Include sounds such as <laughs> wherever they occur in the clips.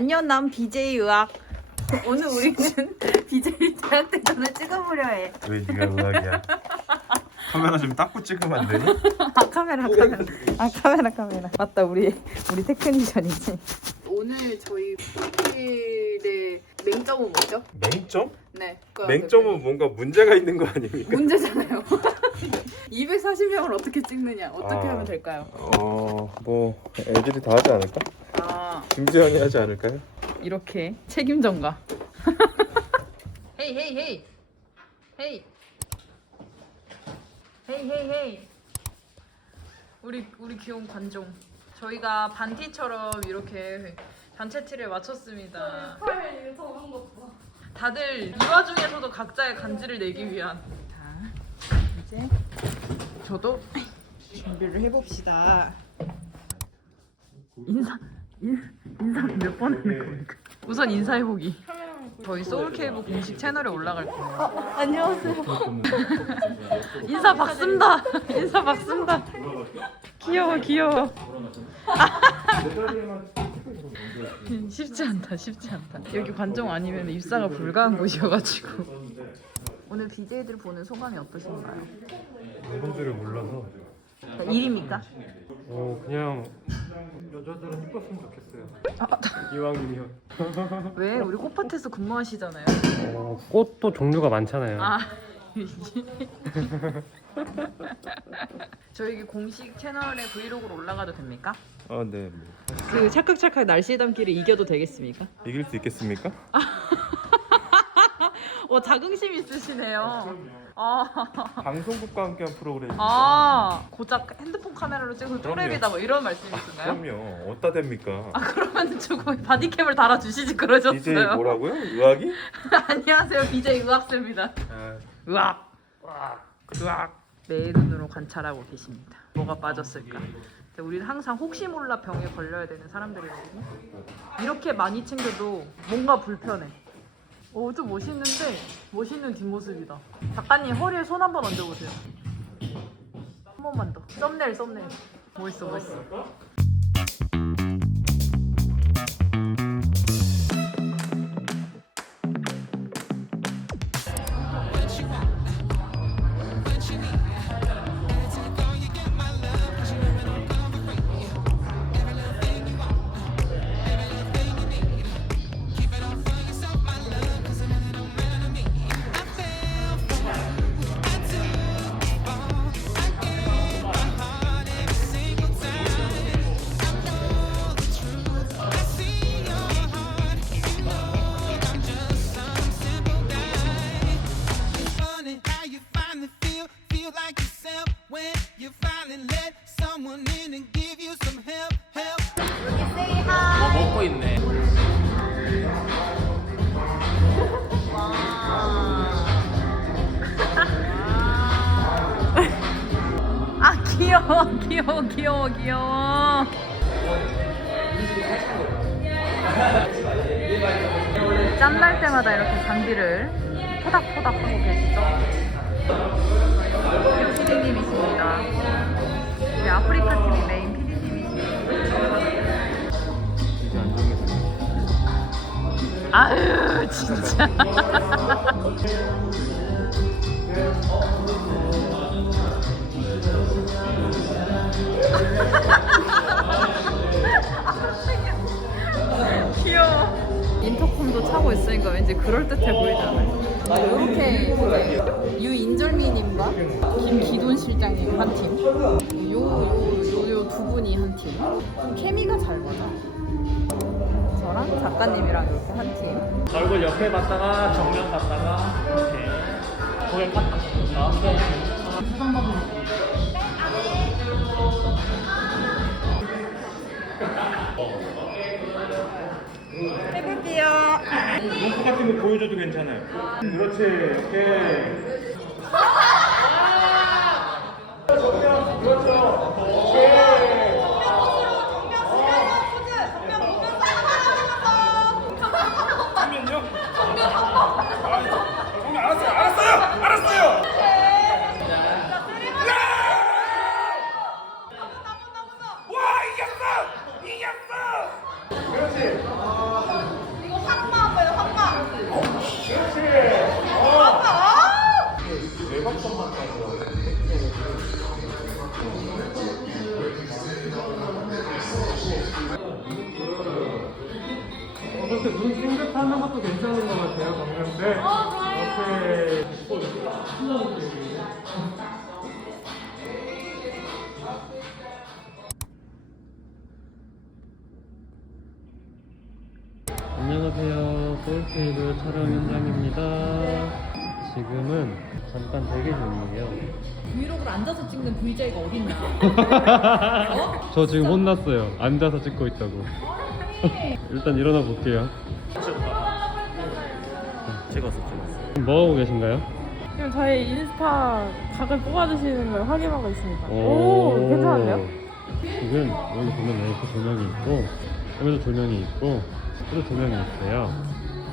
안녕 난 BJ 의학 오늘 우리는 BJ 대학대전을 찍어보려 해 왜 네가 의학이야? 카메라 좀 닦고 찍으면 안 되니? 아 카메라 카메라 아 카메라 카메라 맞다 우리 우리 테크니션이지 오늘 저희 프로필의 맹점은 뭐죠? 맹점? 네 맹점은 뭔가 문제가 있는 거 아닙니까? 문제잖아요 <laughs> 240명을 어떻게 찍느냐 어떻게 아. 하면 될까요? 어... 뭐 애들이 다 하지 않을까? 아. 김지현이 하지 않을까요? 이렇게 책임 전가 <laughs> 헤이 헤이 헤이. 헤이. 헤이 헤이 헤이. 우리 우리 귀여운 관종. 저희가 반티처럼 이렇게 단체 티를 맞췄습니다. 다들 이 와중에서도 각자의 간지를 내기 위한. 자 이제 저도 준비를 해봅시다. 인사 인, 인사 몇번 하는 겁니까? 우선 인사해 보기. 저희 소울 케이브 공식 채널에 올라갈 거예요. 안녕하세요. <laughs> 인사 박습니다. <laughs> 인사 박습니다. 귀여워 귀여워. <laughs> 쉽지 않다 쉽지 않다. 여기 관종 아니면 입사가 불가한 곳이어가지고. 오늘 BJ들 보는 소감이 어떠신가요? 줄을 몰라서 일입니까? 어 그냥 여자들은 이뻤으면 좋겠어요 아, 이왕이면 <laughs> 왜? 우리 꽃밭에서 근무하시잖아요 어, 꽃도 종류가 많잖아요 아 <laughs> <laughs> 저희 공식 채널에 브이로그로 올라가도 됩니까? 아 네. 뭐. 그 찰칵찰칵 날씨 담기를 이겨도 되겠습니까? 이길 수 있겠습니까? 와 자긍심 있으시네요. 아, 방송국과 함께한 프로그램. 아 고작 핸드폰 카메라로 그럼요. 또랩이다 뭐 이런 말씀이신가요? 그럼요. 어디다 댑니까? 아 그러면 주고 바디캠을 달아주시지 그러셨어요. 뭐라고요? 의학이? <laughs> 안녕하세요 BJ 의학쌤입니다. 아, 의학, 의학. 내 눈으로 관찰하고 계십니다. 뭐가 빠졌을까? 근데 우리는 항상 혹시 몰라 병에 걸려야 되는 사람들이거든요. 이렇게 많이 챙겨도 뭔가 불편해. 오, 좀 멋있는데 멋있는 뒷모습이다. 작가님 허리에 손 한번 얹어보세요. 한 번만 더. 썸네일, 썸네일. 멋있어, 멋있어. 귀여워, 귀여워, 귀여워. 짬날 때마다 이렇게 장비를 토닥토닥 하고 계시죠? PD님이십니다. 우리 아프리카 TV 메인 PD님이십니다. 아유, 진짜. <laughs> 그럴듯해 보이잖아요. 이렇게 이제 유인절미님과 김기돈 실장님 한 팀, 요요요요 두 분이 한 팀. 좀 케미가 잘 맞아. 저랑 작가님이랑 이렇게 한 팀. 얼굴 옆에 봤다가 정면 봤다가 이렇게 고개 딱 나왔어. 보여줘도 괜찮아요. 그렇지. 이렇게. 그렇게 눈 찡긋하는 것도 괜찮은 것 같아요, 방금인데. 이렇게 안녕하세요. 소울케이블 촬영 현장입니다. 지금은 잠깐 대기 중이에요. 브이로그를 앉아서 찍는 VJ가 어딨나? <laughs> 저 지금 혼났어요. 앉아서 찍고 있다고. 일단 일어나 볼게요. 찍었어 찍었어 뭐 하고 계신가요? 지금 저희 인스타 각을 뽑아주시는 걸 확인하고 있습니다. 오, 괜찮은데요? 지금 여기 보면 이렇게 조명이 있고 여기도 조명이 있고 여기도 조명이 있어요.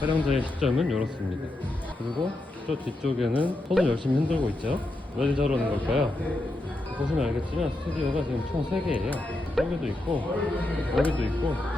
촬영자의 시점은 이렇습니다. 그리고 저 뒤쪽에는 손을 열심히 흔들고 있죠. 왜 저러는 걸까요? 보시면 알겠지만 스튜디오가 지금 총 3개예요. 여기도 있고 여기도 있고 저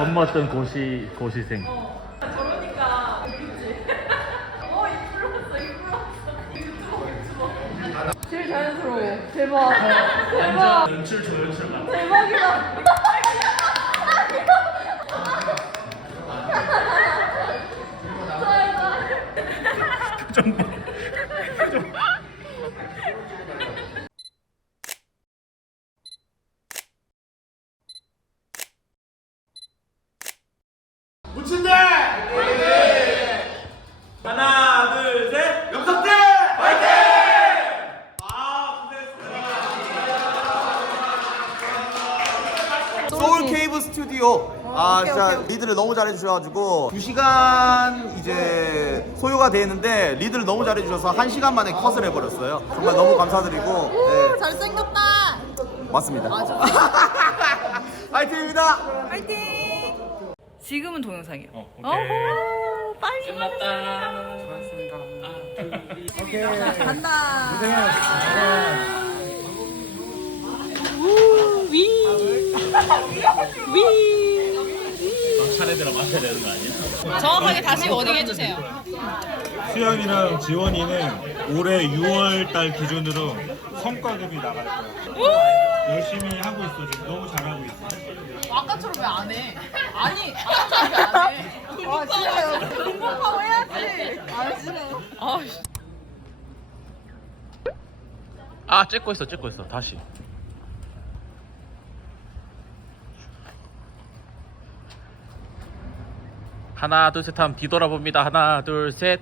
겁먹던 고시 고시생 저러니까 그치? <laughs> 어 이플러스 이플러스 유튜버 유튜버. 제일 자연스러워. 대박. 대박. 연출 저 연출 나 대박이다. <laughs> <laughs> 하나, 둘, 셋. 염석재 소울 케이브 스튜디오. 아 진짜 리드를 너무 잘해주셔가지고 2 시간 이제 소요가 되는데 리드를 너무 잘해주셔서 1 시간 만에 컷을 해버렸어요. 정말 너무 감사드리고. 네, 잘생겼다. 맞습니다. <laughs> 화이팅입니다. 지금은 동영상이요. 어, 어허, 빨리 간다. 차례대로 맞춰야 되는 거 아니야? 정확하게 다시 워딩 해주세요. 수영이랑 지원이는 올해 6월 달 기준으로 성과급이 나갈 거야. 열심히 하고 있어 지금 너무 잘하고 있어. 아까처럼 왜 안 해? 아니, 아까처럼 왜안 해? 아 싫어요. 공부하고 해야지. 아 싫어. 아, 아 찍고 있어 찍고 있어 다시 하나 둘 셋 하면 뒤돌아봅니다 하나 둘 셋